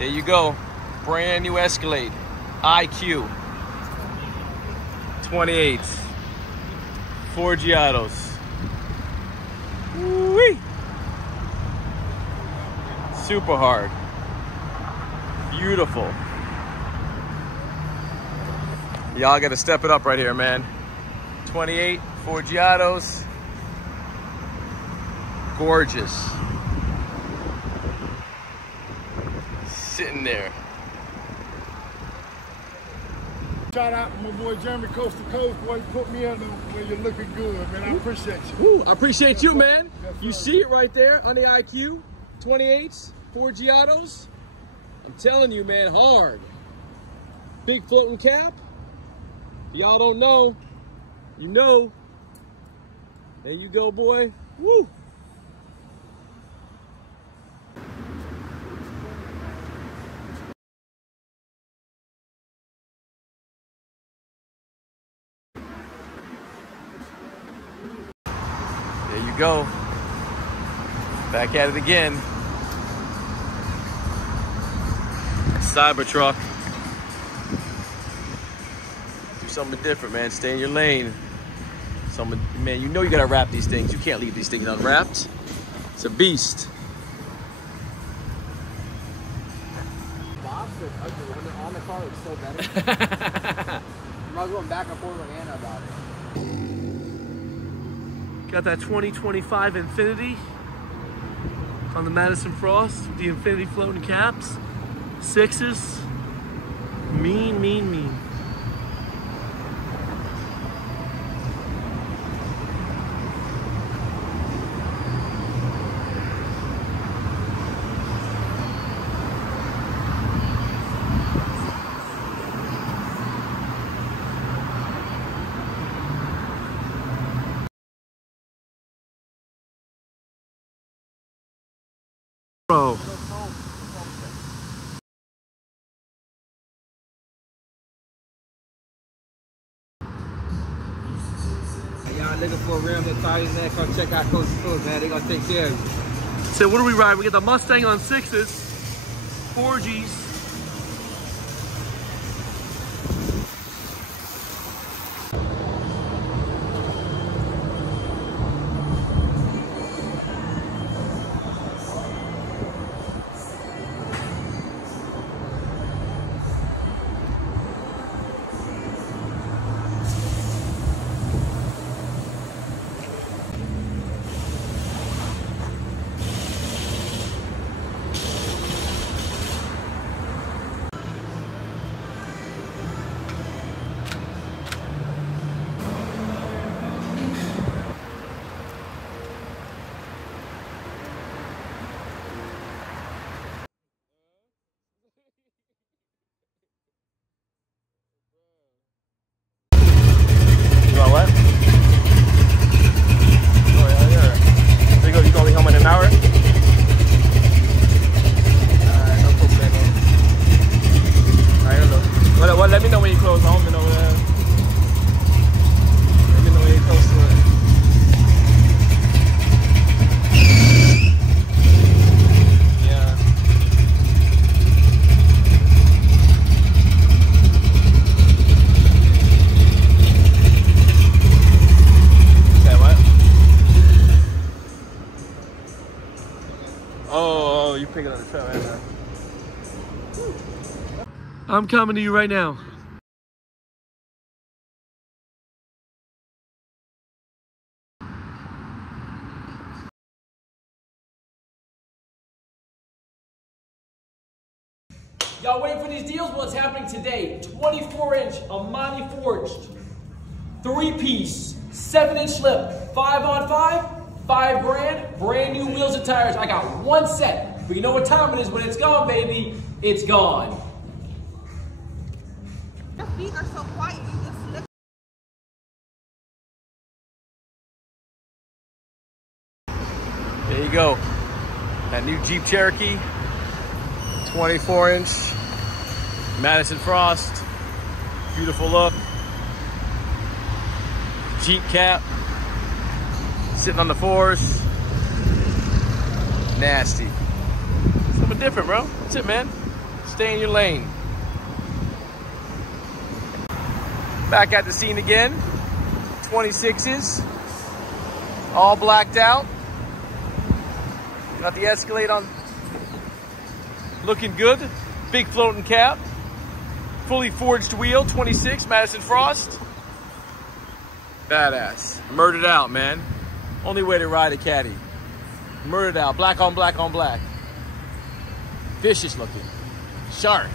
There you go. Brand new Escalade. IQ. 28's. Forgiatos. Woo-wee. Super hard. Beautiful. Y'all gotta step it up right here, man. 28 Forgiatos. Gorgeous. Sitting there. Shout out to my boy Jeremy, coast to coast. Boy, you put me in when you're looking good, man. I appreciate you. Ooh, I appreciate you, man. Yes, you see it right there on the IQ. 28's, Forgiatos. I'm telling you, man, hard. Big floating cap. Y'all don't know. You know. There you go, boy. Woo. There you go. Back at it again. Cybertruck. Do something different, man. Stay in your lane. Man, you know you gotta wrap these things. You can't leave these things unwrapped. It's a beast. On the car, it's so better. I was going back and forth with Anna about it. Got that 2025 Infinity on the Madison Frost with the Infinity floating caps. 6's. Mean, mean, mean. Bro. Y'all looking for a rim that tires, man, come check out Coast to Coast, man. They gonna take care of you. So what do we ride? We get the Mustang on 6's, 4Gs. Let me know when you close home and over there. Let me know when you're close to it. Yeah. Say what? Oh, you picking up the truck right now. I'm coming to you right now. Y'all waiting for these deals? Well, it's happening today. 24-inch Amani forged, 3-piece, 7-inch lip, 5-on-5, $5 grand, brand new wheels and tires. I got one set, but you know what time it is when it's gone, baby. It's gone. Your feet are so quiet. You just look. There you go. That new Jeep Cherokee, 24-inch, Madison Frost, beautiful look. Jeep cap, sitting on the 4s. Nasty. Something different, bro. That's it, man. Stay in your lane. Back at the scene again. 26's. All blacked out. Got the Escalade on. Looking good. Big floating cap. Fully forged wheel. 26 Madison Frost. Badass. Murdered out, man. Only way to ride a Caddy. Murdered out. Black on black on black. Vicious looking. Sharp.